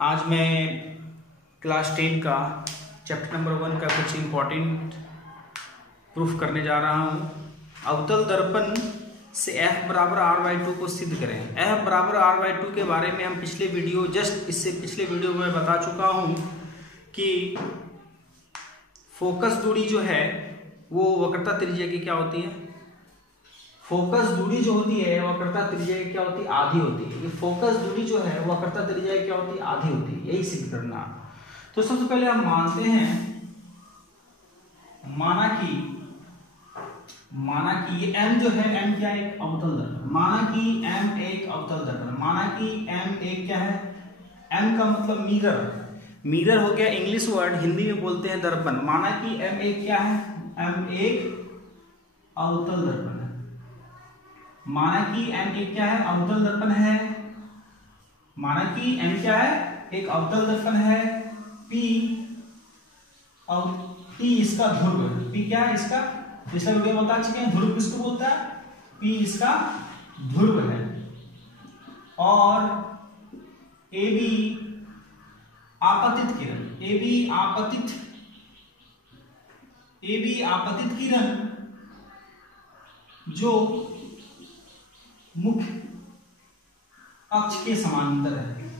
आज मैं क्लास 10 का चैप्टर नंबर 1 का कुछ इम्पोर्टेंट प्रूफ करने जा रहा हूँ। अवतल दर्पण से F बराबर R/2 को सिद्ध करें। F बराबर R/2 के बारे में हम पिछले वीडियो में बता चुका हूँ कि फोकस दूरी जो है वो वक्रता त्रिज्या की क्या होती है। फोकस दूरी जो होती है वक्रता त्रिज्या की क्या होती है, आधी होती है। ये फोकस दूरी जो है वक्रता त्रिज्या की क्या होती है, आधी होती है। यही सिद्ध करना। तो सबसे पहले हम मानते हैं, माना कि ये m जो है, m क्या है, एक अवतल दर्पण। माना कि m एक अवतल दर्पण, माना कि m एक क्या है, m का मतलब मिरर हो गया इंग्लिश वर्ड, हिंदी में बोलते हैं दर्पण। माना कि m एक क्या है, m एक अवतल दर्पण है। माना कि m एक क्या है, अवतल दर्पण है। माना कि m क्या है, एक अवतल दर्पण है। P और P इसका ध्रुव है। P क्या है, इसका पिछले वीडियो में बता चुके हैं, ध्रुव किसको बोलता है, P इसका ध्रुव है। और AB आपतित किरण, AB आपतित किरण जो मुख्य अक्ष के समानांतर है।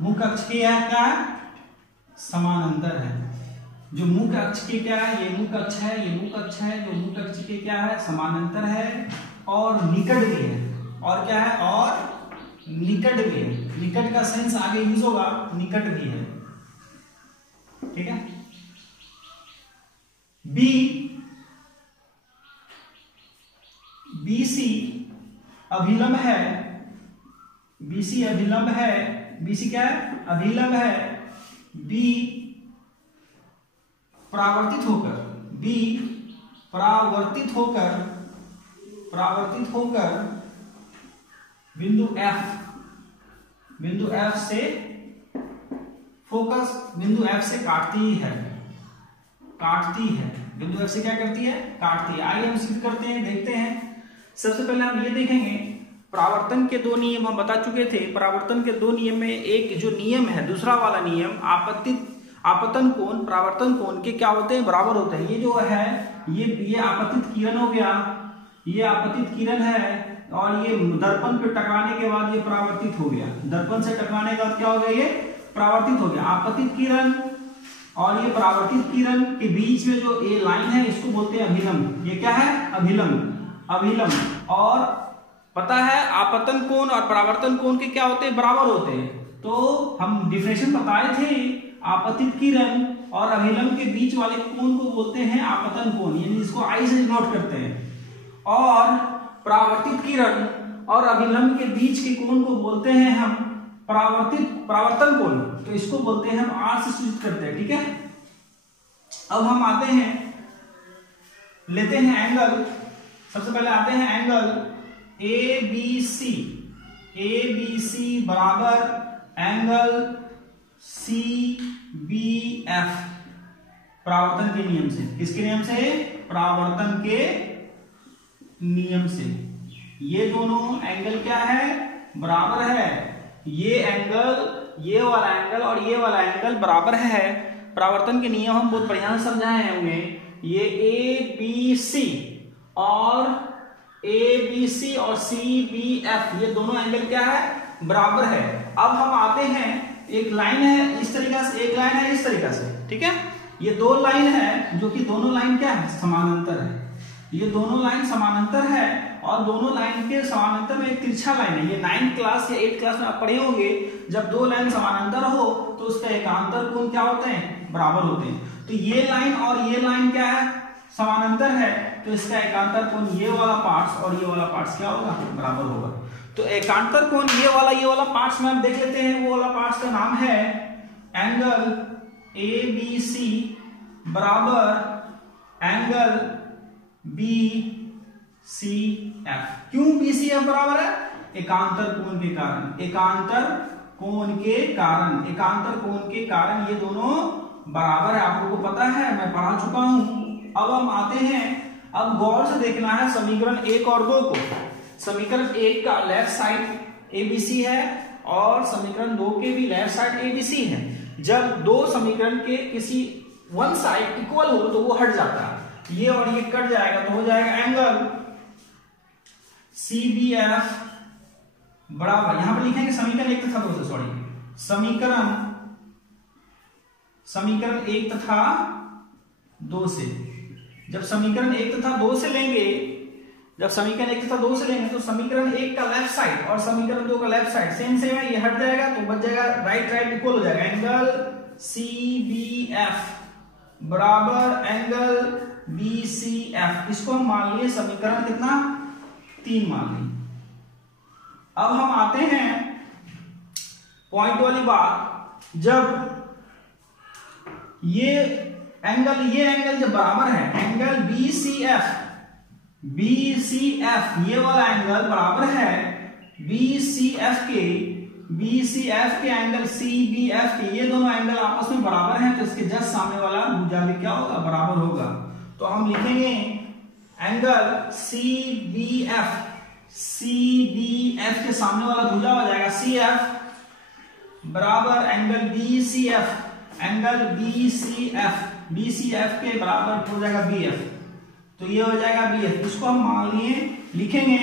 मुख्य अक्ष के क्या है, समानांतर है। जो मुख्य अक्ष के क्या है, ये मुख्य अक्ष है, ये मुख्य अक्ष है, जो मुख्य अक्ष के क्या है, समानांतर है और निकट भी है। और क्या है, और निकट भी है। निकट का सेंस आगे यूज होगा, निकट भी है। ठीक है। BC अभिलंब है। BC अभिलंब है। BC क्या है, अभिलंब है। B परावर्तित होकर बिंदु F से फोकस, बिंदु F से काटती है। बिंदु F से क्या करती है, काटती है। आइए हम सिद्ध करते हैं, देखते हैं। सबसे पहले हम ये देखेंगे, परावर्तन के दो नियम हम बता चुके थे। परावर्तन के दो नियम में एक जो नियम है, दूसरा वाला नियम आपतन कोण परावर्तन कोण के क्या होते हैं, बराबर होते हैं। ये जो है ये आपतित किरण हो गया, ये आपतित किरण है और ये दर्पण पे टकराने के बाद ये परावर्तित हो गया। दर्पण से टकराने के बाद क्या हो गया, ये परावर्तित हो गया। आपतित किरण और ये परावर्तित किरण के बीच में जो ये लाइन है इसको बोलते हैं अभिलंब। ये क्या है, अभिलंब। और पता है आपतन कोण और परावर्तन कोण के क्या होते हैं, बराबर होते हैं। तो हम डिफिनेशन बताए थे, आपतित किरण और अभिलंब के बीच वाले कोण को बोलते हैं आपतन कोण, यानी इसको आई से नोट करते हैं। और परावर्तित किरण और अभिलंब के बीच के कोण को बोलते हैं हम परावर्तन कोण, तो इसको बोलते हैं हम आर से सूचित करते हैं। ठीक है। अब हम आते हैं, लेते हैं एंगल। सबसे पहले आते हैं एंगल ABC बराबर एंगल CBF परावर्तन के नियम से। किसके नियम से, परावर्तन के नियम से। ये दोनों एंगल क्या है, बराबर है। ये एंगल, ये वाला एंगल और ये वाला एंगल बराबर है। परावर्तन के नियम हम बहुत बढ़िया से समझाए होंगे। ये ABC और CBF ये दोनों एंगल क्या है, बराबर है। अब हम आते हैं, एक लाइन है इस तरीका से, एक लाइन है इस तरीका से। ठीक है। ये दो लाइन है जो कि दोनों लाइन क्या है, समानांतर है। ये दोनों लाइन समानांतर है और दोनों लाइन के समानांतर में एक तिरछा लाइन है। ये 9th क्लास या 8th क्लास में आप पढ़े होंगे, जब दो लाइन समानांतर हो तो उसका एकांतर कोण क्या होते हैं, बराबर होते हैं। तो ये लाइन और ये लाइन क्या है, समानांतर है, तो इसका एकांतर कोण ये वाला पार्ट्स और ये वाला पार्ट्स क्या होगा, बराबर होगा। तो एकांतर कोण ये वाला पार्ट्स में हम देख लेते हैं। वो वाला पार्ट्स का नाम है एंगल ABC बराबर एंगल BCF। क्यों BCF बराबर है, एकांतर कोण के कारण। एकांतर कोण के कारण ये दोनों बराबर है। आप लोगों को पता है, मैं पढ़ा चुका हूं। अब हम आते हैं, अब गौर से देखना है समीकरण 1 और 2 को। समीकरण 1 का लेफ्ट साइड ABC है और समीकरण 2 के भी लेफ्ट साइड ABC है। जब दो समीकरण के किसी वन साइड इक्वल हो तो वो हट जाता है, ये और ये कट जाएगा तो हो जाएगा एंगल CBF बराबर, यहां पर लिखेंगे समीकरण 1 तथा 2 से, समीकरण 1 तथा 2 से। जब समीकरण 1 तथा 2 से लेंगे, तो समीकरण 1 का लेफ्ट साइड और समीकरण 2 का लेफ्ट साइड सेम है, ये हट जाएगा तो बच जाएगा राइट इक्वल हो जाएगा, एंगल CBF बराबर एंगल BCF। इसको हम मान लिए समीकरण कितना 3 मान लिए। अब हम आते हैं पॉइंट वाली बात, जब ये एंगल जब बराबर है, एंगल BCF ये वाला एंगल बराबर है BCF के एंगल CBF के, ये दोनों एंगल आपस में बराबर हैं तो इसके जस्ट सामने वाला भुजा भी क्या होगा, बराबर होगा। तो हम लिखेंगे एंगल CBF के सामने वाला भुजा हो जाएगा CF बराबर एंगल BCF के बराबर हो जाएगा BF, तो ये हो जाएगा BF। इसको हम मान लिए लिखेंगे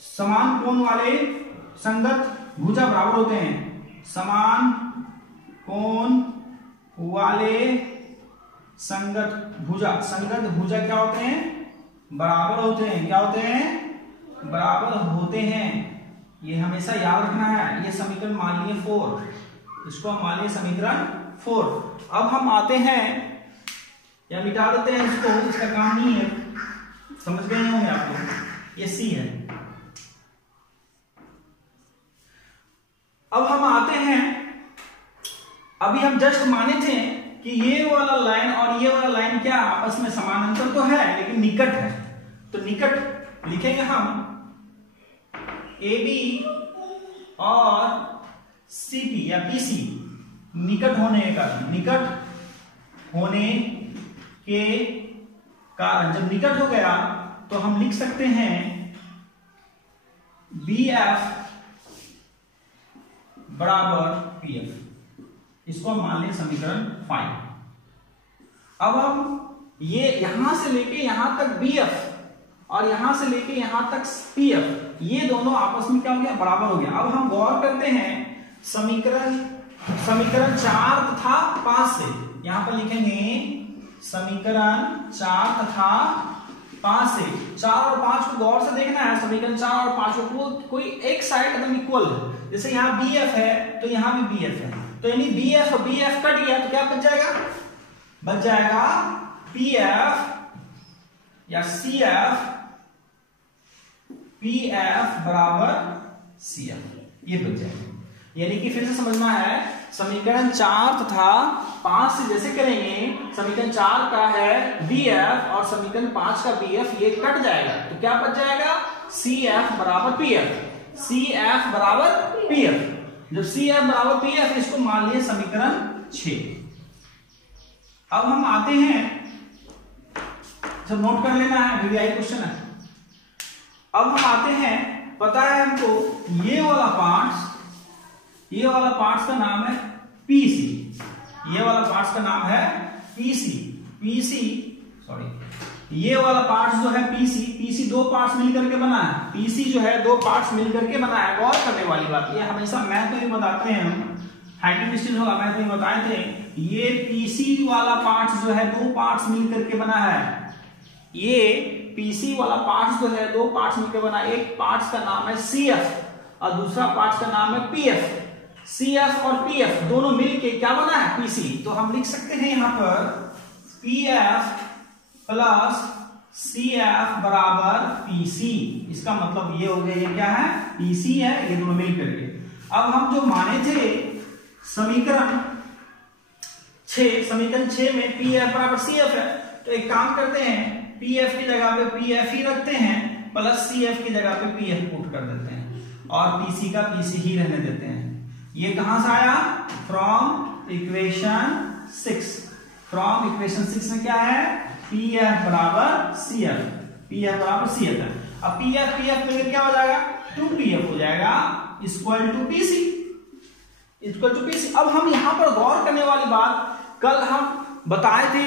समान कोण वाले संगत भुजा बराबर होते हैं, समान कोण वाले संगत भुजा क्या होते हैं, बराबर होते हैं। क्या होते हैं, बराबर होते हैं। ये हमेशा याद रखना है। ये समीकरण मान लिए 4, इसको हम मान लिए समीकरण 4। अब हम आते हैं, या मिटा देते हैं इसको, इसका काम नहीं है, समझ गए होंगे आप लोग, ये C है। अब हम आते हैं, अभी हम जस्ट माने थे कि ये वाला लाइन और ये वाला लाइन क्या आपस में समानांतर तो है लेकिन निकट है, तो निकट लिखेंगे हम AB और CP या PC, निकट होने के कारण जब निकट हो गया तो हम लिख सकते हैं BF बराबर PF, इसको हम मान लें समीकरण 5। अब हम ये यहां से लेके यहां तक BF और यहां से लेके यहां तक PF, ये दोनों आपस में क्या हो गया, बराबर हो गया। अब हम गौर करते हैं समीकरण 4 तथा 5 से, यहां पर लिखेंगे समीकरण 4 तथा 5 से। 4 और 5 को गौर से देखना है, समीकरण 4 और 5 को कोई एक साइड एकदम इक्वल है, जैसे यहाँ BF है तो यहाँ भी BF है, तो यानी BF और BF कट गया तो क्या बच जाएगा, PF या CF, PF बराबर CF, ये बच जाएगा। यानी कि फिर से समझना है, समीकरण 4 तथा 5 से जैसे करेंगे, समीकरण 4 का है BF और समीकरण 5 का BF, ये कट जाएगा तो क्या बच जाएगा, CF बराबर PF। जब CF बराबर PF, इसको मान लिए समीकरण 6। अब हम आते हैं, जब नोट कर लेना है, VVI क्वेश्चन है। अब हम आते हैं, पता है हमको ये वाला पार्ट्स का नाम है PC, ये वाला पार्ट्स का नाम है PC, ये वाला पार्ट्स जो है PC दो पार्ट्स मिलकर के बना है, PC जो है दो पार्ट्स मिलकर के बना है। गौर करने वाली बात, ये हमेशा मैथ में भी बताते हैं हम, हाइड्रोलिसिस होगा मैथ में बताए थे, ये PC वाला पार्ट्स जो है दो पार्ट्स मिलकर के बना है, ये PC वाला पार्ट्स जो है दो पार्ट्स मिलकर बना है। एक पार्ट्स का नाम है CF और दूसरा पार्ट्स का नाम है PF। CF और PF दोनों मिलके क्या बना है, PC। तो हम लिख सकते हैं यहां पर PF प्लस CF बराबर PC। इसका मतलब ये हो गया, ये क्या है, PC है, ये दोनों मिलकर के। अब हम जो माने थे समीकरण 6 में PF बराबर CF है, तो एक काम करते हैं, PF की जगह पे PF ही रखते हैं, प्लस CF की जगह पे PF पुट कर देते हैं और PC का PC ही रहने देते हैं। ये कहां से आया, फ्रॉम इक्वेशन 6 में क्या है, PF बराबर CF है। अब PF मिलकर क्या हो जाएगा, 2PF हो जाएगा equal to PC। Equal to PC. अब हम यहाँ पर गौर करने वाली बात, कल हम बताए थे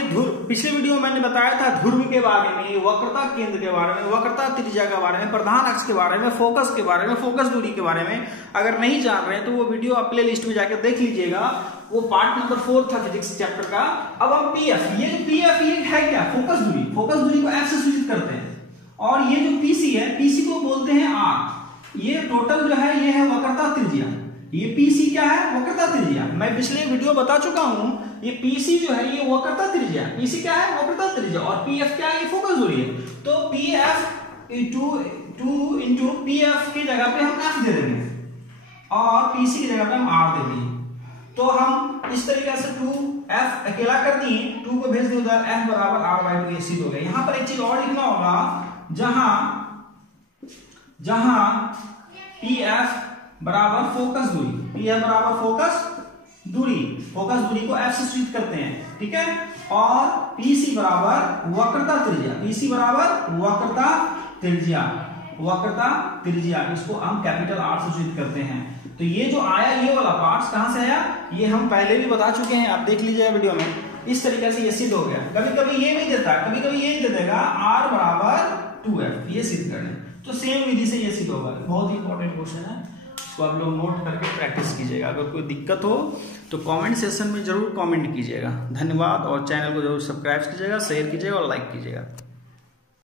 पिछले वीडियो में मैंने बताया था ध्रुव के बारे में, वक्रता केंद्र के बारे में, वक्रता त्रिज्या के बारे में, प्रधान अक्ष के बारे में, फोकस के बारे में, फोकस दूरी के बारे में। अगर नहीं जान रहे हैं तो वो वीडियो आप प्ले लिस्ट में जाकर देख लीजिएगा, वो पार्ट नंबर 4 था फिजिक्स चैप्टर का। अब हम पीएफ, ये जो पीएफ ये है क्या, फोकस दूरी, फोकस दूरी को एफ से सूचित करते हैं। और ये जो पीसी है, पीसी को बोलते हैं आर। ये टोटल जो है ये है वक्रता त्रिज्या, ये पीसी क्या है, वक्रता त्रिज्या। मैं पिछले वीडियो बता चुका हूं, ये पीसी जो है ये वक्रता त्रिज्या, पीसी क्या है, वक्रता त्रिज्या, और पीएफ क्या है, ये फोकस दूरी है। तो पीएफ इंटू पीएफ की जगह पे हम एफ दे देंगे और पीसी की जगह पे हम आर दे देंगे। तो हम इस तरीके से 2f अकेला कर दिए, 2 को भेज दिए उधर, f बराबर r/2 ये सिद्ध हो गया। यहां पर एक चीज और लिखना होगा, जहां pf बराबर फोकस दूरी, pf बराबर फोकस दूरी, फोकस दूरी को f से सूचित करते हैं, ठीक है। और pc बराबर वक्रता त्रिज्या, pc बराबर वक्रता त्रिज्या, वक्रता त्रिज्या, इसको हम कैपिटल R से सूचित करते हैं। तो ये जो आया ये वाला पार्ट कहां से आया, ये हम पहले भी बता चुके हैं, आप देख लीजिए वीडियो में। इस तरीके से ये सिद्ध हो गया। कभी कभी ये भी देता है, कभी कभी ये दे देगा r बराबर 2f, ये सिद्ध कर लें। तो सेम विधि से ये सिद्ध होगा। बहुत ही इंपॉर्टेंट क्वेश्चन है, इसको आप लोग नोट करके प्रैक्टिस कीजिएगा। अगर कोई दिक्कत हो तो कमेंट सेक्शन में जरूर कमेंट कीजिएगा। धन्यवाद, और चैनल को जरूर सब्सक्राइब कीजिएगा, शेयर कीजिएगा और लाइक कीजिएगा।